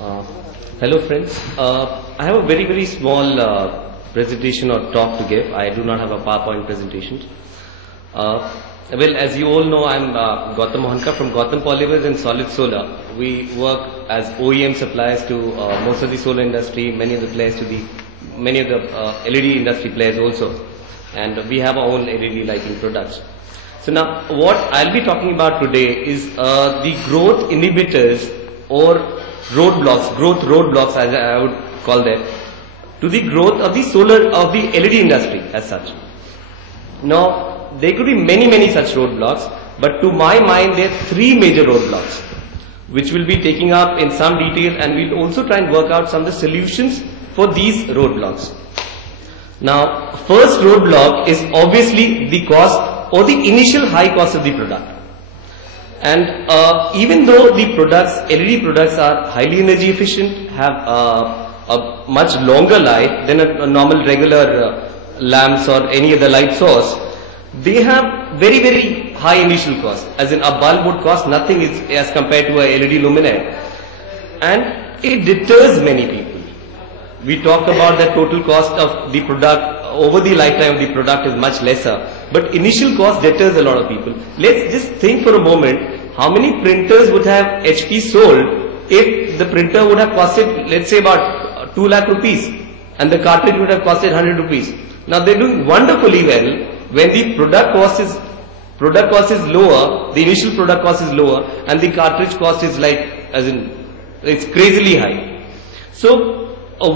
Uh, Hello friends, I have a very small presentation or talk to give. I do not have a PowerPoint presentation. Well, as you all know, I am Gautam Mohanka from Gautam Polymers and Solid Solar. We work as OEM suppliers to most of the solar industry, many of the players many of the LED industry players also, and we have our own LED lighting products. So now what I'll be talking about today is the growth inhibitors or growth roadblocks as I would call them, to the growth of the LED industry as such. Now there could be many such roadblocks, but to my mind there are three major roadblocks which we'll be taking up in some detail, and we'll also try and work out some of the solutions for these roadblocks. Now first roadblock is obviously the cost or the initial high cost of the product. And even though the LED products are highly energy efficient, have a much longer life than a normal regular lamps or any other light source, they have very high initial cost. As in, a bulb would cost nothing as compared to a LED luminaire, and it deters many people. We talked about the total cost of the product over the lifetime of the product is much lesser, but initial cost deters a lot of people. Let's just think for a moment, how many printers would have HP sold if the printer would have costed, let's say, about 2 lakh rupees and the cartridge would have costed 100 rupees. Now they're doing wonderfully well when the product cost is lower, the initial product cost is lower, and the cartridge cost is it's crazily high. So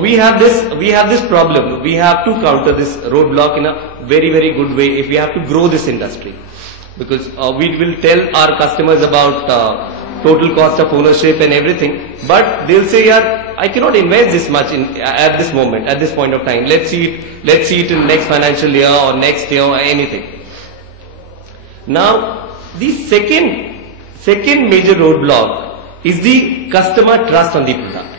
we have this problem. We have to counter this roadblock in a very good way if we have to grow this industry, because we will tell our customers about total cost of ownership and everything, but they'll say, yeah, I cannot invest this much at this moment, at this point of time. Let's see it in next financial year or next year or anything. Now the second major roadblock is the customer trust on the product.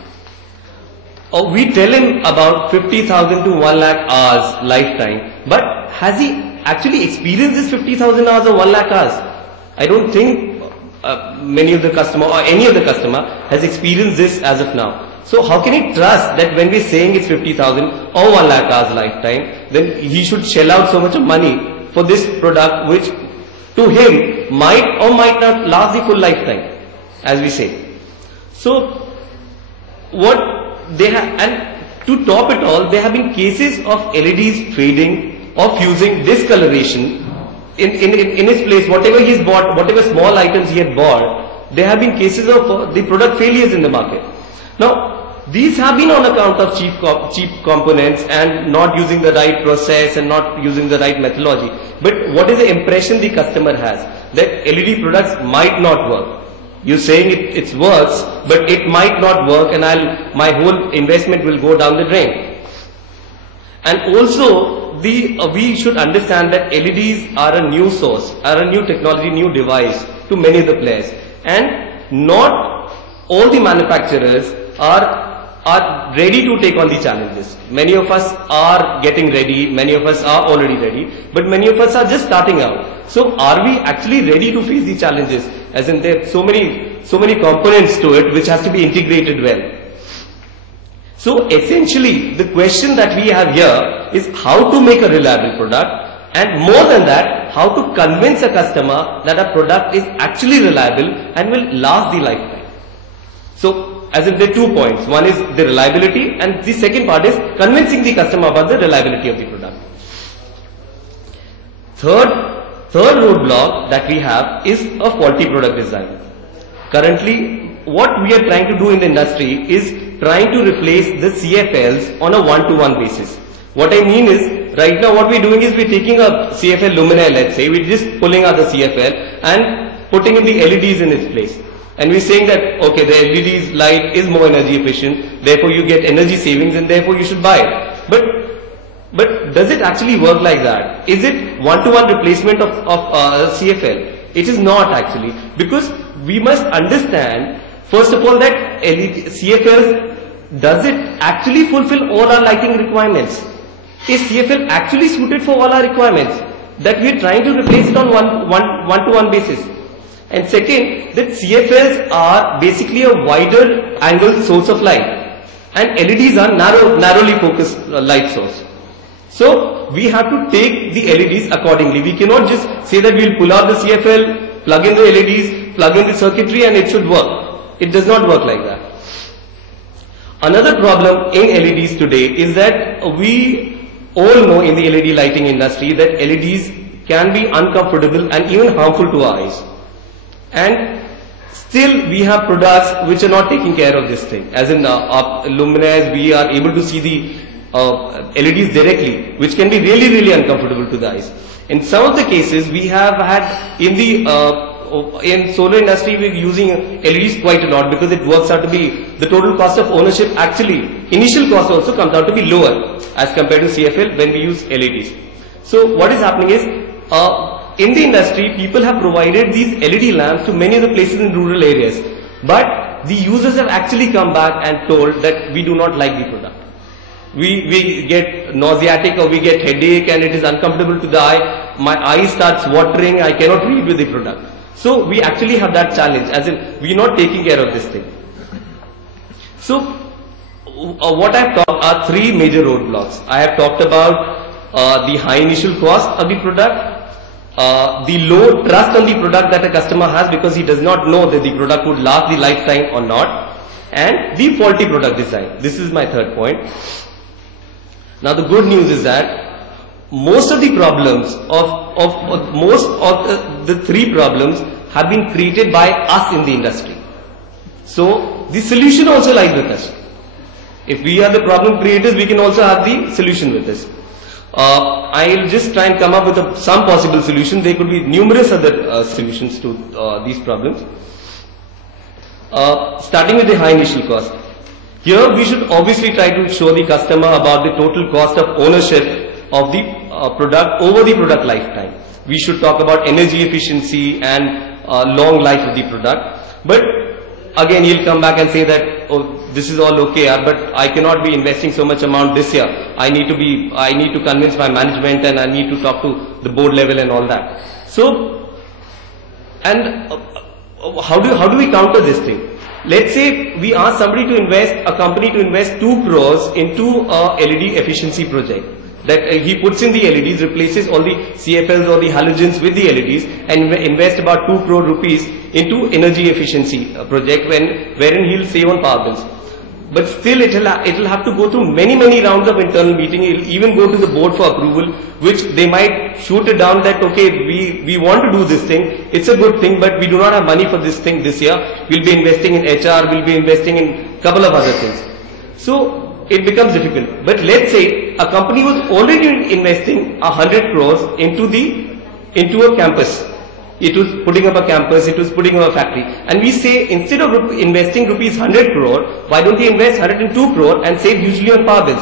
We tell him about 50,000 to 1 lakh hours lifetime, but has he actually experienced this 50,000 hours or 1 lakh hours? I don't think many of the customer or any of the customer has experienced this as of now. So how can he trust that when we're saying it's 50,000 or 1 lakh hours lifetime, then he should shell out so much of money for this product which to him might or might not last the full lifetime, as we say. So what they have, and to top it all, there have been cases of LEDs fading or fusing discoloration in its place. Whatever he's bought, whatever small items he had bought, there have been cases of the product failures in the market. Now these have been on account of cheap components and not using the right process and not using the right methodology. But what is the impression the customer has? That LED products might not work. You're saying it works, but it might not work, and my whole investment will go down the drain. And also, we should understand that LEDs are a new source, are a new technology, new device to many of the players, and not all the manufacturers are ready to take on the challenges. Many of us are getting ready, many of us are already ready, but many of us are just starting out. So are we actually ready to face the challenges? As in, there are so many components to it which has to be integrated well. So essentially the question that we have here is how to make a reliable product, and more than that, how to convince a customer that a product is actually reliable and will last the lifetime. So as in, there are 2 points. One is the reliability, and the second part is convincing the customer about the reliability of the product. Third roadblock that we have is a faulty product design. Currently, what we are trying to do in the industry is trying to replace the CFLs on a one-to-one basis. What I mean is, right now what we're doing is we're taking a CFL luminaire, let's say, we're just pulling out the CFL and putting in the LEDs in its place. And we're saying that, okay, the LED's light is more energy efficient, therefore you get energy savings and therefore you should buy it. But does it actually work like that? Is it one-to-one replacement of CFL? It is not actually, because we must understand, first of all, that CFLs, does it actually fulfill all our lighting requirements? Is CFL actually suited for all our requirements that we are trying to replace it on one-to-one basis? And second, that CFLs are basically a wider angle source of light, and LEDs are narrowly focused light source. So we have to take the LEDs accordingly. We cannot just say that we will pull out the CFL, plug in the LEDs, plug in the circuitry, and it should work. It does not work like that. Another problem in LEDs today is that we all know in the LED lighting industry that LEDs can be uncomfortable and even harmful to our eyes. And still we have products which are not taking care of this thing. As in luminaires, we are able to see the LEDs directly, which can be really uncomfortable to the eyes. In some of the cases, we have had in solar industry, we're using LEDs quite a lot because it works out to be the total cost of ownership. Actually, initial cost also comes out to be lower as compared to CFL when we use LEDs. So what is happening is, in the industry, people have provided these LED lamps to many of the places in rural areas, but the users have actually come back and told that we do not like the product. We get nauseatic or we get headache and it is uncomfortable to the eye. My eye starts watering, I cannot read with the product. So we actually have that challenge, as in we are not taking care of this thing. So what I have talked are three major roadblocks. I have talked about the high initial cost of the product, the low trust on the product that a customer has because he does not know that the product would last the lifetime or not, and the faulty product design. This is my third point. Now the good news is that most of the problems the three problems have been created by us in the industry. So the solution also lies with us. If we are the problem creators, we can also have the solution with us. I'll just try and come up with some possible solution. There could be numerous other solutions to these problems. Starting with the high initial cost. Here we should obviously try to show the customer about the total cost of ownership of the product over the product lifetime. We should talk about energy efficiency and long life of the product. But again, he'll come back and say that, oh, this is all okay, but I cannot be investing so much amount this year. I need to convince my management and I need to talk to the board level and all that. So, and how do we counter this thing? Let's say we ask somebody to invest, a company to invest 2 crores into a LED efficiency project. That he puts in the LEDs, replaces all the CFLs or the halogens with the LEDs and invest about 2 crore rupees into energy efficiency project wherein he'll save on power bills. But still it'll have to go through many rounds of internal meeting. It'll even go to the board for approval, which they might shoot it down that, okay, we want to do this thing. It's a good thing, but we do not have money for this thing this year. We'll be investing in HR, we'll be investing in a couple of other things. So it becomes difficult. But let's say a company was already investing 100 crores into a campus. It was putting up a campus, it was putting up a factory. And we say, instead of investing rupees 100 crore, why don't we invest 102 crore and save usually on power bills?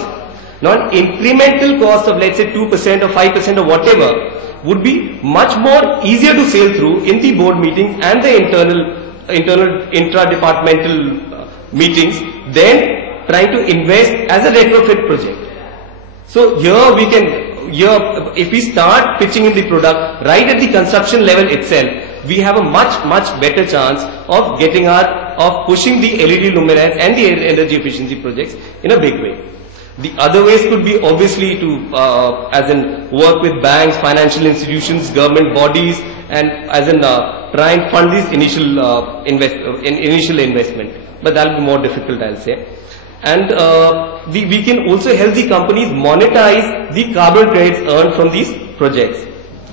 Now an incremental cost of, let's say, 2% or 5% or whatever would be much more easier to sail through in the board meetings and the internal intra-departmental meetings than trying to invest as a retrofit project. So here we can, if we start pitching in the product right at the consumption level itself, we have a much better chance of pushing the LED luminaires and the energy efficiency projects in a big way. The other ways could be obviously to, as in work with banks, financial institutions, government bodies, and as in try and fund this initial investment. But that will be more difficult, I'll say. And we can also help the companies monetize the carbon credits earned from these projects.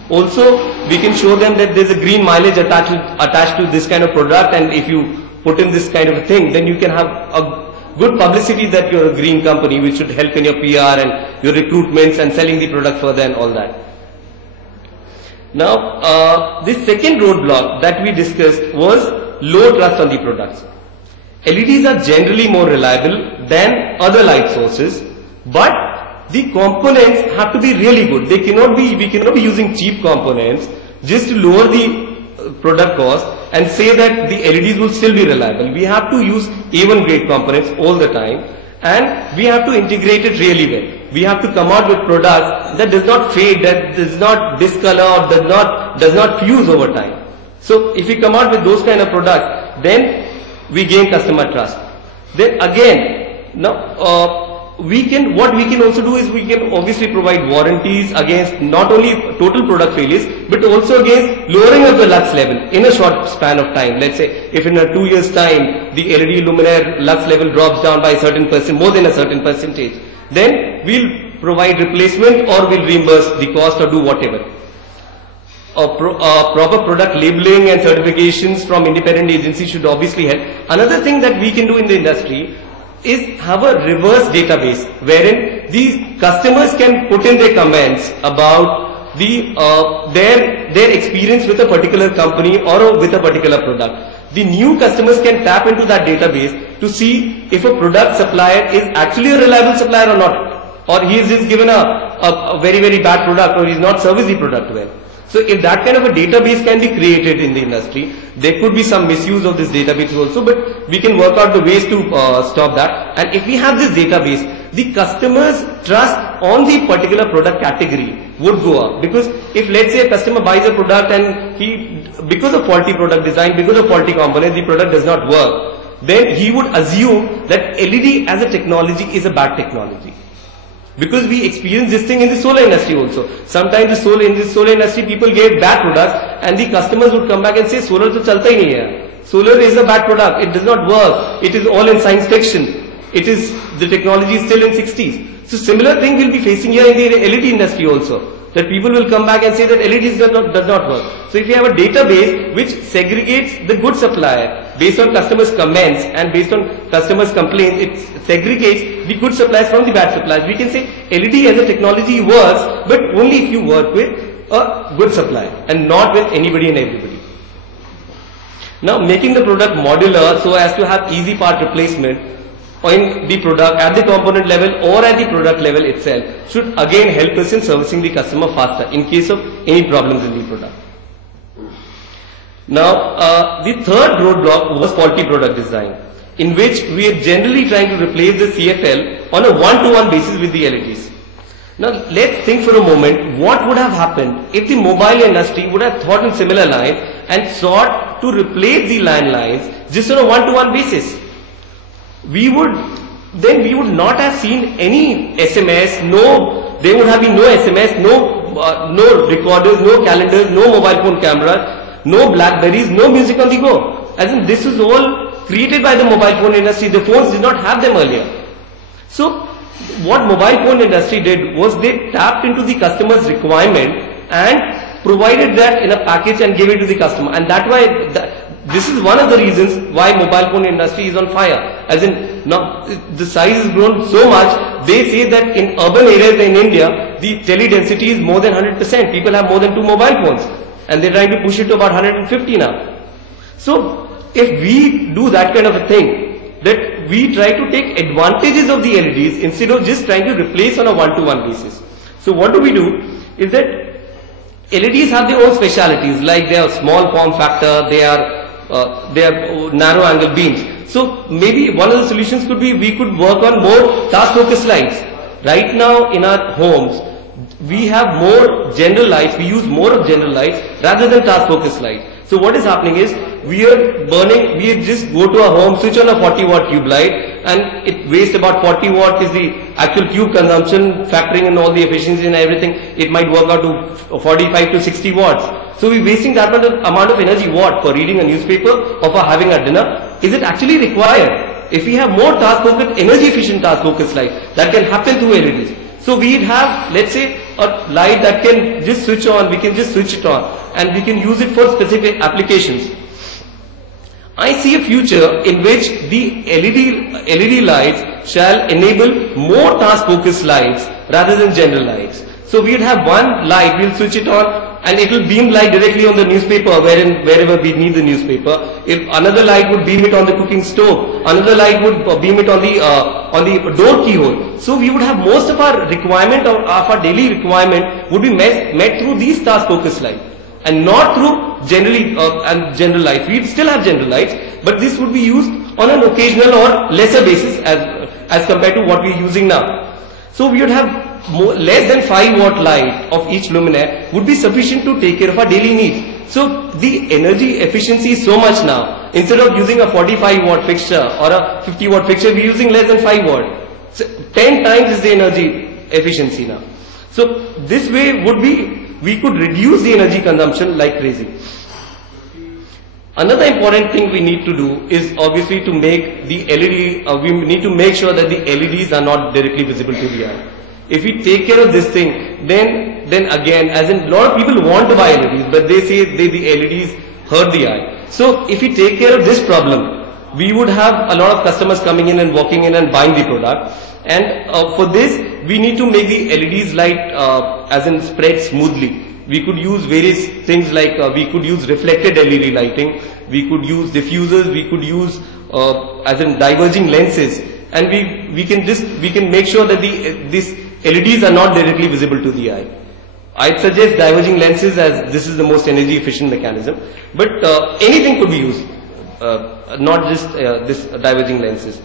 Also, we can show them that there's a green mileage attached to this kind of product, and if you put in this kind of a thing, then you can have a good publicity that you're a green company, which should help in your PR and your recruitments and selling the product further and all that. Now, this second roadblock that we discussed was low trust on the products. LEDs are generally more reliable than other light sources, but the components have to be really good. We cannot be using cheap components just to lower the product cost and say that the LEDs will still be reliable. We have to use A1 grade components all the time, and we have to integrate it really well. We have to come out with products that does not fade, that does not discolor, or does not fuse over time. So if we come out with those kind of products, then we gain customer trust. Then again, now what we can also do is we can obviously provide warranties against not only total product failures, but also against lowering of the lux level in a short span of time. Let's say if in a 2 years time the LED luminaire lux level drops down by a certain percent, more than a certain percentage, then we'll provide replacement or we'll reimburse the cost or do whatever. Proper product labeling and certifications from independent agencies should obviously help. Another thing that we can do in the industry is have a reverse database wherein these customers can put in their comments about their experience with a particular company or with a particular product. The new customers can tap into that database to see if a product supplier is actually a reliable supplier or not, or he is just given a very, very bad product, or he is not serviced the product well. So if that kind of a database can be created in the industry, there could be some misuse of this database also, but we can work out the ways to stop that. And if we have this database, the customer's trust on the particular product category would go up. Because if let's say a customer buys a product and because of faulty product design, because of faulty component, the product does not work, then he would assume that LED as a technology is a bad technology. Because we experience this thing in the solar industry also. Sometimes in the solar industry people gave bad products and the customers would come back and say solar to chalta hi nahi hai. Solar is a bad product, it does not work, it is all in science fiction, the technology is still in 60s. So similar thing we'll be facing here in the LED industry also. That people will come back and say that LED does not work. So if you have a database which segregates the good supplier based on customers' comments and based on customers' complaints, it segregates the good suppliers from the bad suppliers. We can say LED as a technology works, but only if you work with a good supplier and not with anybody and everybody. Now making the product modular so as to have easy part replacement in the product at the component level or at the product level itself should again help us in servicing the customer faster in case of any problems in the product. Now the third roadblock was faulty product design, in which we are generally trying to replace the CFL on a one-to-one basis with the LEDs. Now let's think for a moment what would have happened if the mobile industry would have thought in similar lines and sought to replace the landlines just on a one-to-one basis. We would not have seen any SMS, there would have been no SMS, no recorders, no calendars, no mobile phone cameras, no Blackberries, no music on the go. As in this is all created by the mobile phone industry. The phones did not have them earlier. So what mobile phone industry did was they tapped into the customer's requirement and provided that in a package and gave it to the customer. And this is one of the reasons why mobile phone industry is on fire. As in, now the size has grown so much, they say that in urban areas in India, the tele density is more than 100%. People have more than 2 mobile phones and they're trying to push it to about 150 now. So if we do that kind of a thing, that we try to take advantages of the LEDs instead of just trying to replace on a one-to-one basis. So what do we do is that LEDs have their own specialities, like they are small form factor, they are narrow angle beams. So maybe one of the solutions could be we could work on more task focused lights. Right now in our homes, we have more general lights, we use more of general lights rather than task focused lights. So what is happening is we just go to our home, switch on a 40 watt tube light and it wastes about 40 watt is the actual tube consumption, factoring in all the efficiency and everything, it might work out to 45 to 60 watts. So we're wasting that amount of energy for reading a newspaper or for having a dinner. Is it actually required? If we have more task focused, energy efficient task focused light, that can happen through LEDs. So we'd have, let's say, a light that can just switch on, we can just switch it on and we can use it for specific applications. I see a future in which the LED lights shall enable more task focused lights rather than general lights. So we'd have one light, we'll switch it on and it will beam light directly on the newspaper wherever we need the newspaper. If another light would beam it on the cooking stove, another light would beam it on the door keyhole. So we would have most of our requirement of our daily requirement would be met through these task focused lights and not through general lights. We still have general lights, but this would be used on an occasional or lesser basis as compared to what we are using now. So we would have less than 5 watt light of each luminaire would be sufficient to take care of our daily needs. So the energy efficiency is so much now. Instead of using a 45 watt fixture or a 50 watt fixture, we're using less than 5 watt. So 10 times is the energy efficiency now. So this way we could reduce the energy consumption like crazy. Another important thing we need to do is obviously to make the LED, we need to make sure that the LEDs are not directly visible to the eye. If we take care of this thing, then again, as in a lot of people want to buy LEDs, but they say the LEDs hurt the eye. So if we take care of this problem, we would have a lot of customers coming in and walking in and buying the product. And for this, we need to make the LEDs light as in spread smoothly. We could use various things like we could use reflected LED lighting, we could use diffusers, we could use as in diverging lenses, and we can make sure that these LEDs are not directly visible to the eye. I'd suggest diverging lenses as this is the most energy efficient mechanism, but anything could be used, not just this diverging lenses.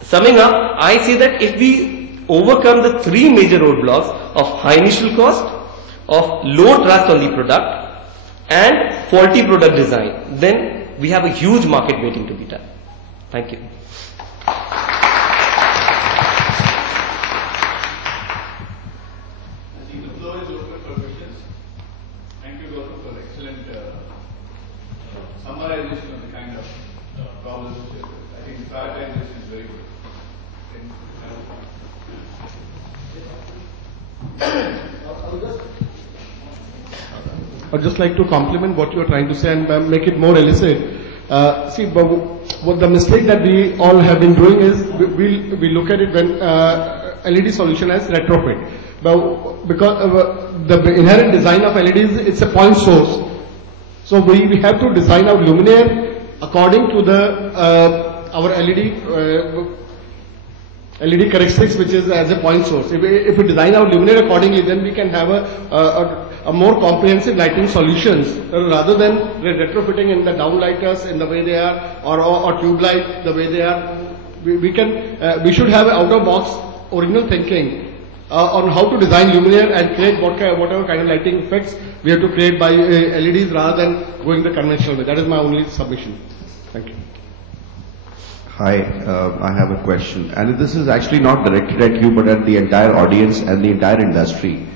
Summing up, I say that if we overcome the 3 major roadblocks of high initial cost, of low trust on the product, and faulty product design, then we have a huge market waiting to be done. Thank you. I think the floor is open for questions. Thank you, Gautam, for excellent summarization of the kind of problems. I think the prioritization is very good. I'd just like to compliment what you are trying to say and make it more elicit. See, what the mistake that we all have been doing is we look at it when LED solution as retrofit. But because the inherent design of LEDs, it's a point source. So we have to design our luminaire according to the our LED characteristics, which is as a point source. If we design our luminaire accordingly, then we can have a more comprehensive lighting solutions rather than retrofitting in the downlighters in the way they are, or tube light the way they are. We should have out of box original thinking on how to design luminaire and create whatever kind of lighting effects we have to create by LEDs rather than going the conventional way. That is my only submission. Thank you. Hi, I have a question, and this is actually not directed at you but at the entire audience and the entire industry.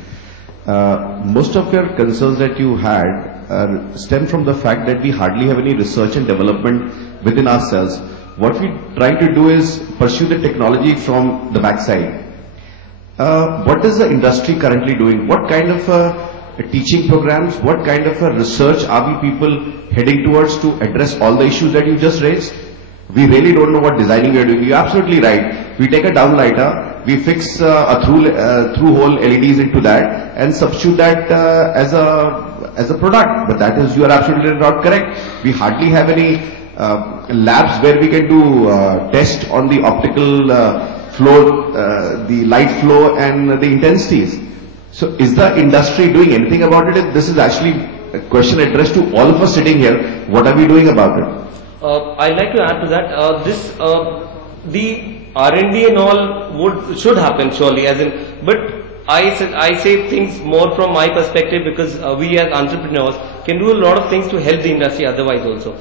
Most of your concerns that you had stem from the fact that we hardly have any research and development within ourselves. What we try to do is pursue the technology from the backside. What is the industry currently doing? What kind of teaching programs, what kind of research are we people heading towards to address all the issues that you just raised? We really don't know what designing we are doing. You're absolutely right. We take a downlighter, we fix a through-hole LEDs into that and substitute that as a product. But that is, you are absolutely not correct. We hardly have any labs where we can do test on the optical flow, the light flow and the intensities. So is the industry doing anything about it? This is actually a question addressed to all of us sitting here. What are we doing about it? I'd like to add to that. The R&D and all should happen surely, but I say things more from my perspective because we as entrepreneurs can do a lot of things to help the industry otherwise also.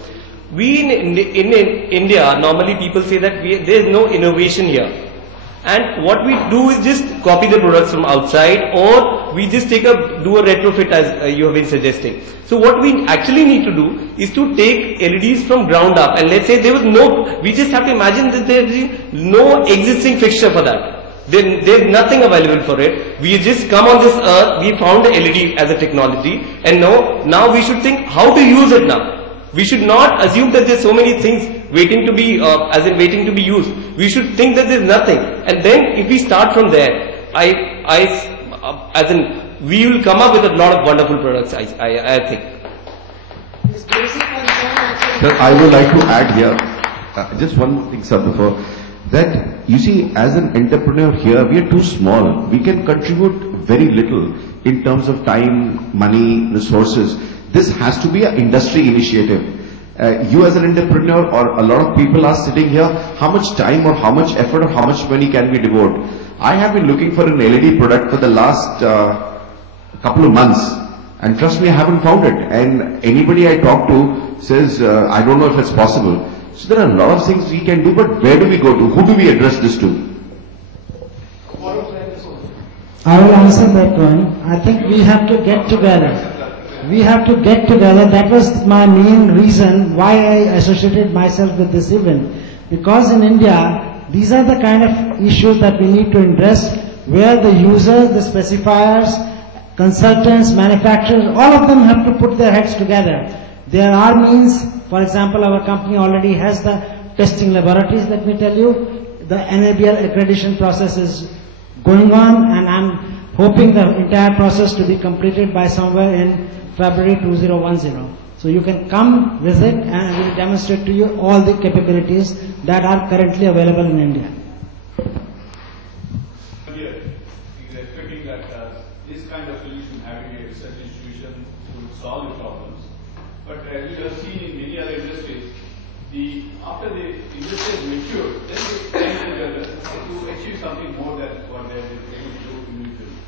We in India, normally people say that there is no innovation here. And what we do is just copy the products from outside, or we just do a retrofit as you have been suggesting. So what we actually need to do is to take LEDs from ground up, and let's say we just have to imagine that there is no existing fixture for that. There's nothing available for it. We just come on this earth, we found the LED as a technology, and now we should think how to use it now. We should not assume that there's so many things waiting to be used. We should think that there's nothing, and then if we start from there, we will come up with a lot of wonderful products. I think. Sir, I would like to add here just one thing, sir, before that. You see, as an entrepreneur here, we are too small. We can contribute very little in terms of time, money, resources. This has to be an industry initiative. You as an entrepreneur or a lot of people are sitting here, how much time or how much effort or how much money can we devote? I have been looking for an LED product for the last couple of months. And trust me, I haven't found it. And anybody I talk to says, I don't know if it's possible. So there are a lot of things we can do, but where do we go to? Who do we address this to? I will answer that one. I think we have to get together. We have to get together. That was my main reason why I associated myself with this event. Because in India, these are the kind of issues that we need to address, where the users, the specifiers, consultants, manufacturers, all of them have to put their heads together. There are means, for example, our company already has the testing laboratories, let me tell you. The NABL accreditation process is going on, and I'm hoping the entire process to be completed by somewhere in February 2010. So you can come visit and we will demonstrate to you all the capabilities that are currently available in India. Here, is expecting that this kind of solution, having a research institution, would solve the problems. But as we have seen in many other industries, after the industry is mature, then they tend together to achieve something more than what they are able to do individually.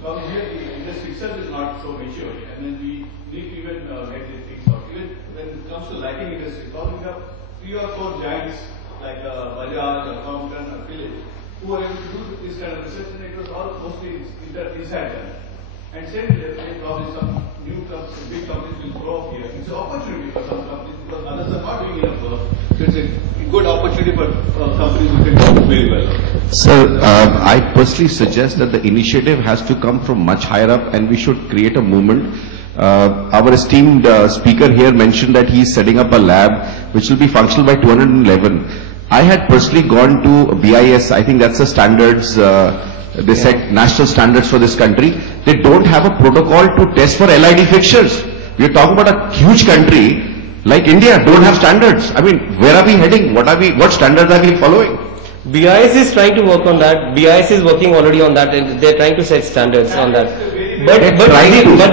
Because here the industry itself is not so mature, and then we need to even get these things out. Even when it comes to lighting industry, because we have 3 or 4 giants like Bajaj or Compton or Philips, who are able to do this kind of research, and it was all mostly inside them. And same way, probably some new companies, big companies will grow up here. It's an opportunity for some companies because others are not doing enough work. So it's a good opportunity for companies who can do very well. Sir, I personally suggest that the initiative has to come from much higher up, and we should create a movement. Our esteemed speaker here mentioned that he is setting up a lab which will be functional by 211. I had personally gone to BIS, I think that's the standards, they set national standards for this country. They don't have a protocol to test for LED fixtures. We are talking about a huge country like India, don't have standards. I mean, where are we heading? What standards are we following? BIS is trying to work on that. BIS is working already on that, and they're trying to set standards on that. But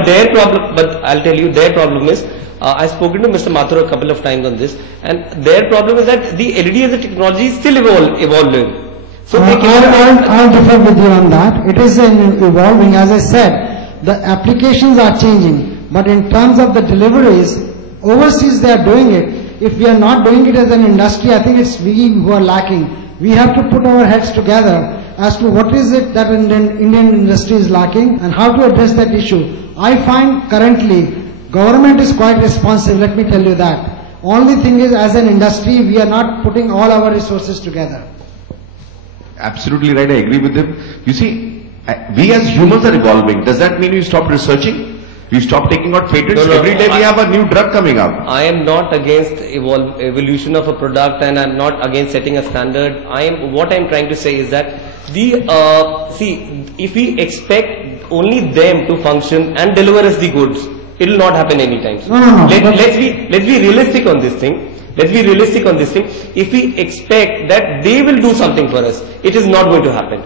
their problem, but I'll tell you, their problem is, I've spoken to Mr. Mathur a couple of times on this, and their problem is that the LED as a technology is still evolving. So I'll differ with you on that. It is evolving. As I said, the applications are changing, but in terms of the deliveries, overseas they are doing it. If we are not doing it as an industry, I think it's we who are lacking. We have to put our heads together as to what is it that Indian industry is lacking and how to address that issue. I find currently government is quite responsive, let me tell you that. Only thing is, as an industry, we are not putting all our resources together. Absolutely right, I agree with him. You see, we as humans are evolving. Does that mean we stop researching? We stop taking out patents? No, Every day we have a new drug coming up. I am not against evolution of a product, and I'm not against setting a standard. What I'm trying to say is that if we expect only them to function and deliver us the goods, it will not happen anytime soon. No. Let's be realistic on this thing. Let's be realistic on this thing. If we expect that they will do something for us, it is not going to happen.